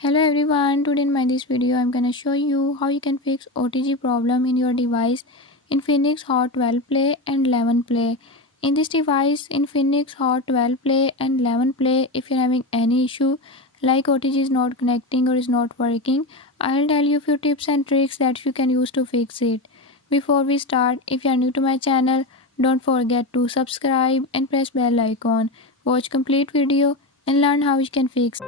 Hello everyone, today in my this video I'm gonna show you how you can fix OTG problem in your device Infinix Hot 12 Play and 11 Play. In this device Infinix Hot 12 Play and 11 Play, if you're having any issue like OTG is not connecting or is not working, I'll tell you a few tips and tricks that you can use to fix it. Before we start, if you are new to my channel, don't forget to subscribe and press bell icon. Watch complete video and learn how you can fix